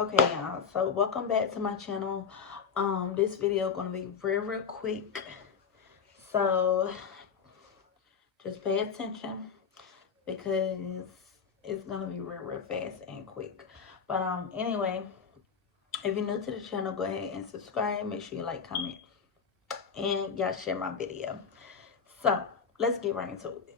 Okay, y'all, so welcome back to my channel. This video gonna be real quick, so just pay attention because it's gonna be real fast and quick. But anyway, if you're new to the channel, go ahead and subscribe. Make sure you like, comment, and y'all share my video. So let's get right into it.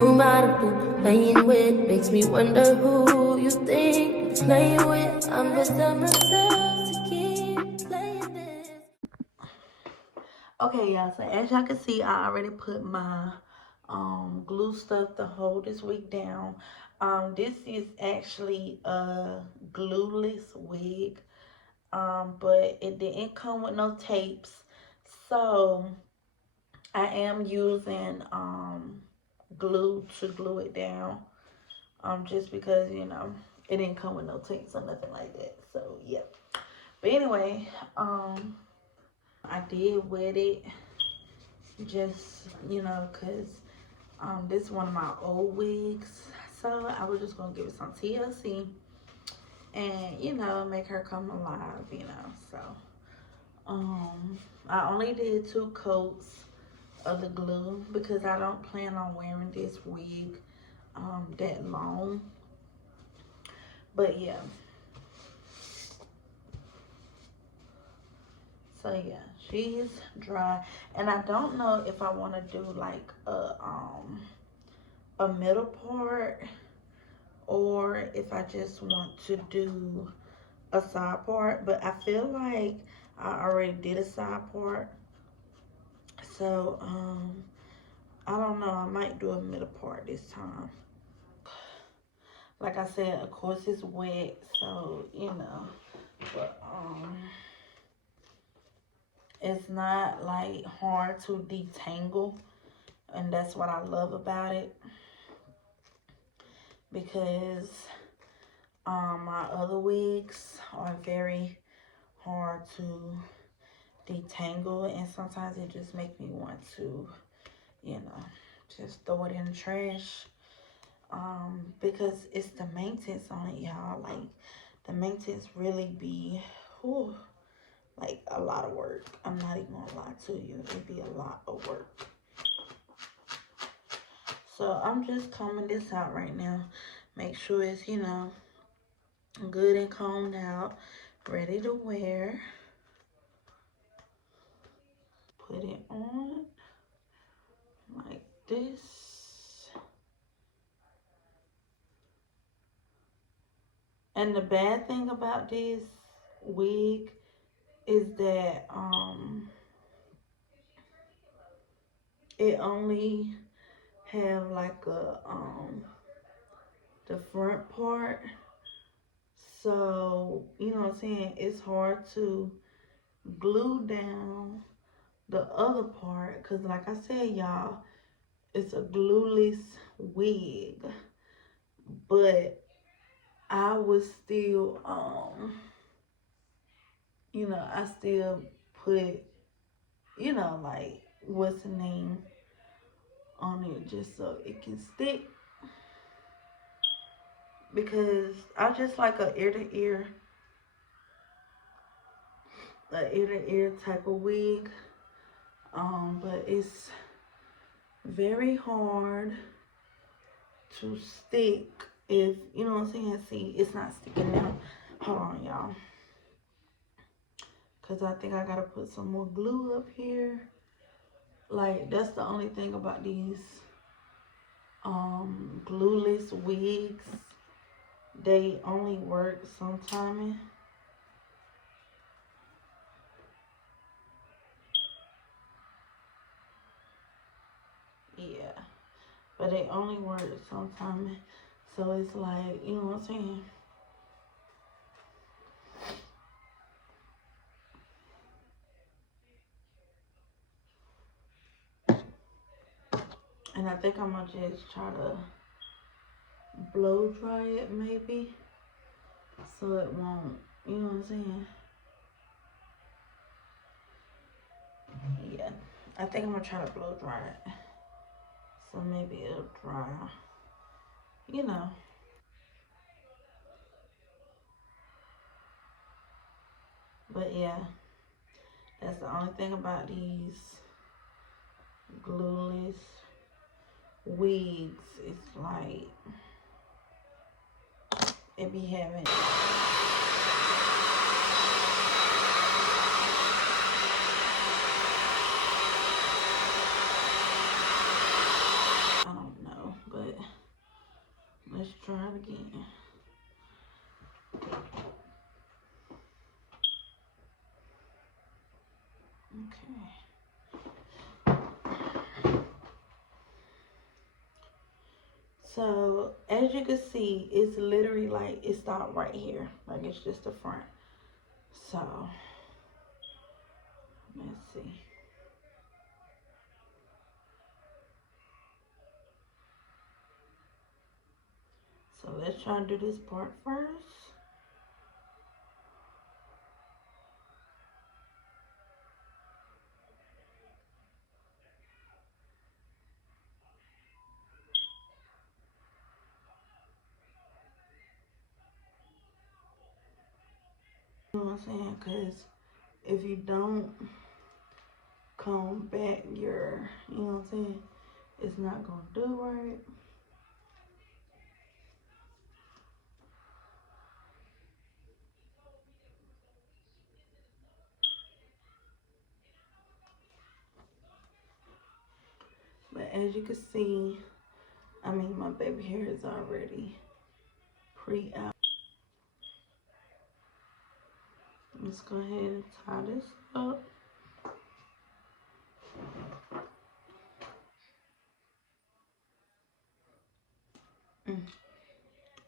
Playing with makes me wonder who you think playing with. I'm just telling myself to keep playing this. Okay, y'all, so as y'all can see, I already put my glue stuff to hold this wig down. This is actually a glueless wig, but it didn't come with no tapes, so I am using glue to glue it down, just because, you know, it didn't come with no tapes or nothing like that. So yeah, but anyway, I did wet it, just, you know, because this is one of my old wigs, so I was just gonna give it some TLC and, you know, make her come alive, you know. So I only did 2 coats of the glue because I don't plan on wearing this wig that long. But yeah, so yeah, she's dry, and I don't know if I want to do like a middle part, or if I just want to do a side part. But I feel like I already did a side part, so I don't know, I might do a middle part this time. Like I said, of course it's wet, so you know, but it's not like hard to detangle, and that's what I love about it, because my other wigs are very hard to detangle, and sometimes it just makes me want to, you know, just throw it in the trash, because it's the maintenance on it, y'all. Like, the maintenance really be, whew, like a lot of work. I'm not even gonna lie to you, it'd be a lot of work. So I'm just combing this out right now, make sure it's, you know, good and combed out, ready to wear. Put it on like this. And the bad thing about this wig is that it only have like a the front part, so you know what I'm saying, it's hard to glue down the other part, because like I said, y'all, it's a glueless wig. But I was still you know, I still put, you know, like, what's the name on it, just so it can stick, because I just like a ear to ear type of wig. But it's very hard to stick, if you know what I'm saying. See, it's not sticking now. Hold on, y'all, because I think I gotta put some more glue up here. Like, that's the only thing about these glueless wigs, they only work sometimes. Yeah, but they only work sometimes. So it's like, you know what I'm saying. And I think I'm gonna just try to blow dry it, maybe, so it won't, you know what I'm saying. Yeah, I think I'm gonna try to blow dry it, so maybe it'll dry, you know. But yeah, that's the only thing about these glueless wigs. It's like it be having. I don't know, but let's try it again. Okay. So as you can see, it's literally like it stopped right here. Like it's just the front. So let's see. So let's try and do this part first. You know what I'm saying? Because if you don't comb back your, you know what I'm saying, it's not going to do right. But as you can see, I mean, my baby hair is already pre-out. Let's go ahead and tie this up.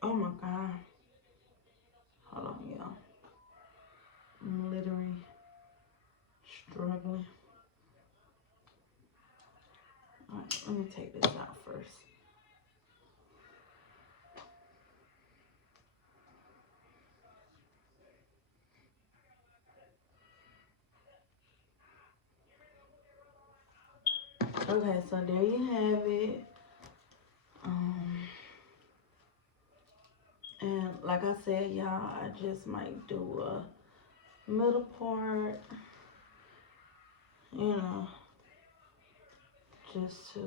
Oh my God. Hold on, y'all. I'm literally struggling. Alright, let me take this out first. Okay, so there you have it. And like I said, y'all, I just might do a middle part, you know, just to,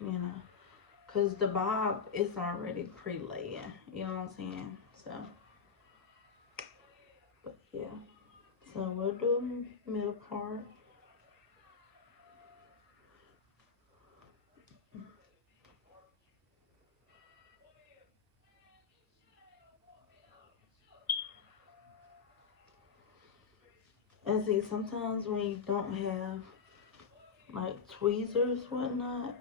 you know, because the bob is already pre-laying, you know what I'm saying? So, but yeah. So we'll do middle part. And see, sometimes when you don't have like tweezers, whatnot,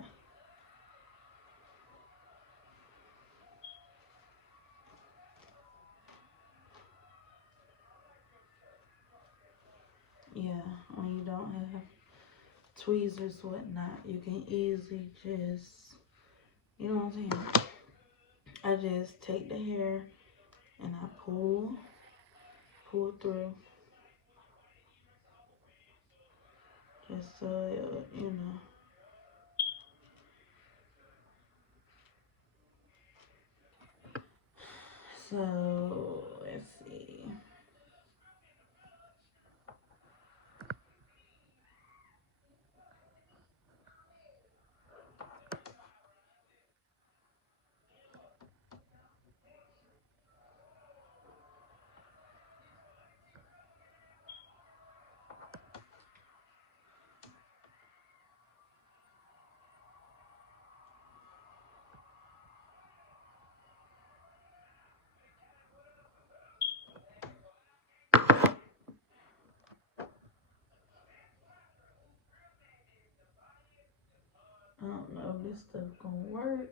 yeah, when you don't have tweezers, whatnot, you can easily just, you know what I'm saying? I just take the hair and I pull through, just so it, you know. So let's see. I don't know if this stuff gonna work.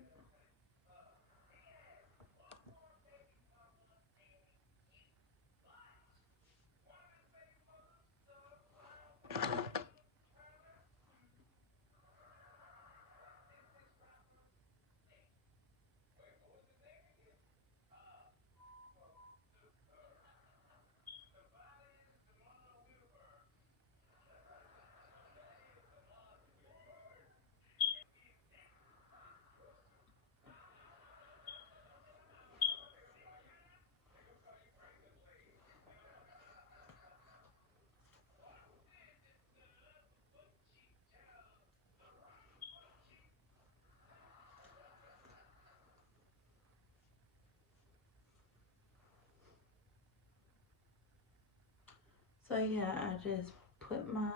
So yeah, I just put my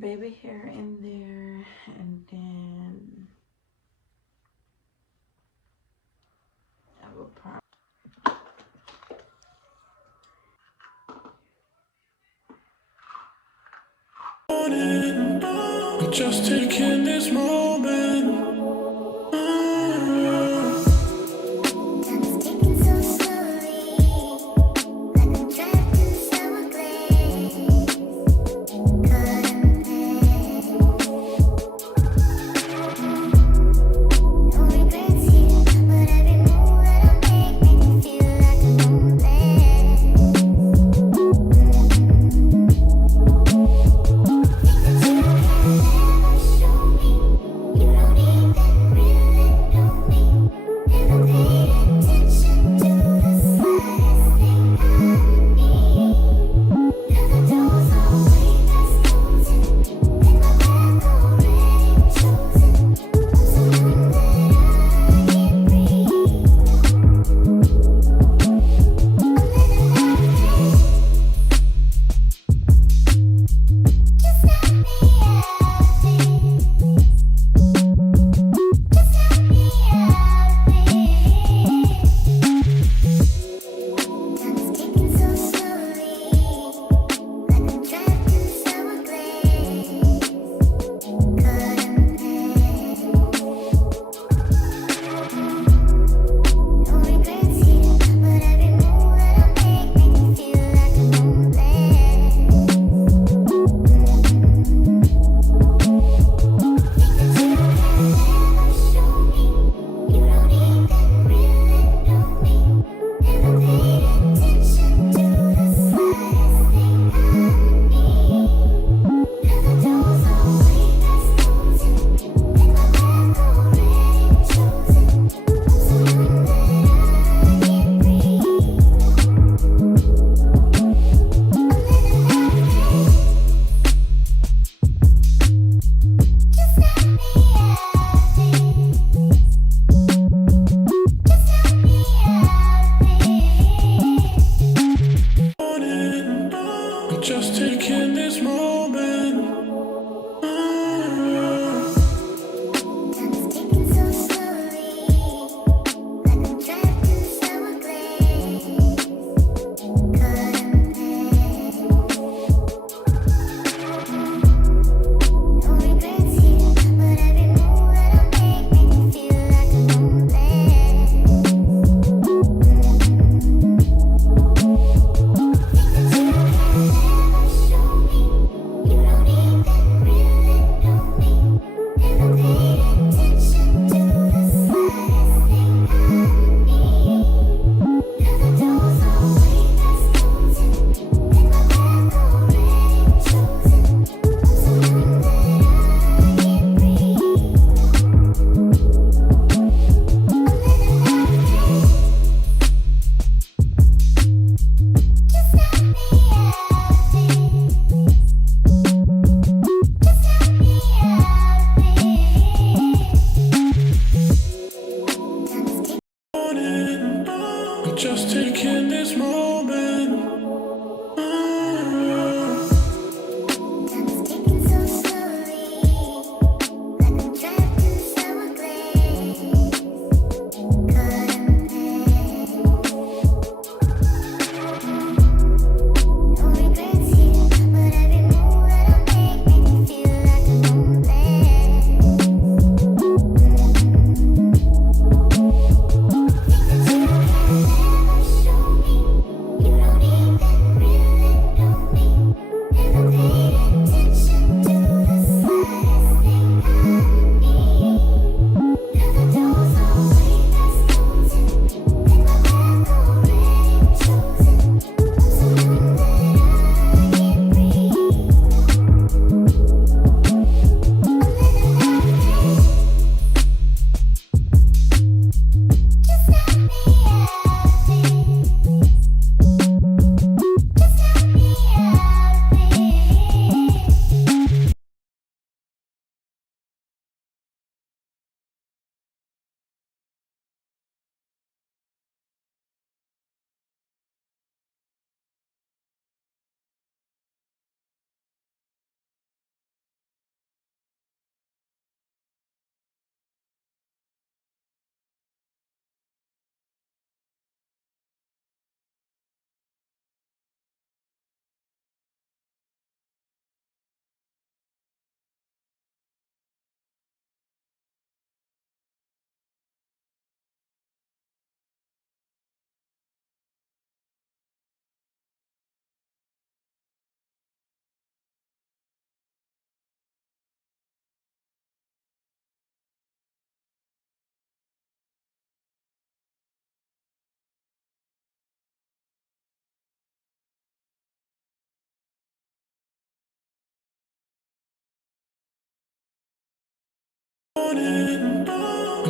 baby hair in there, and then I will probably. Just taking this moment.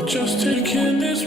just taking this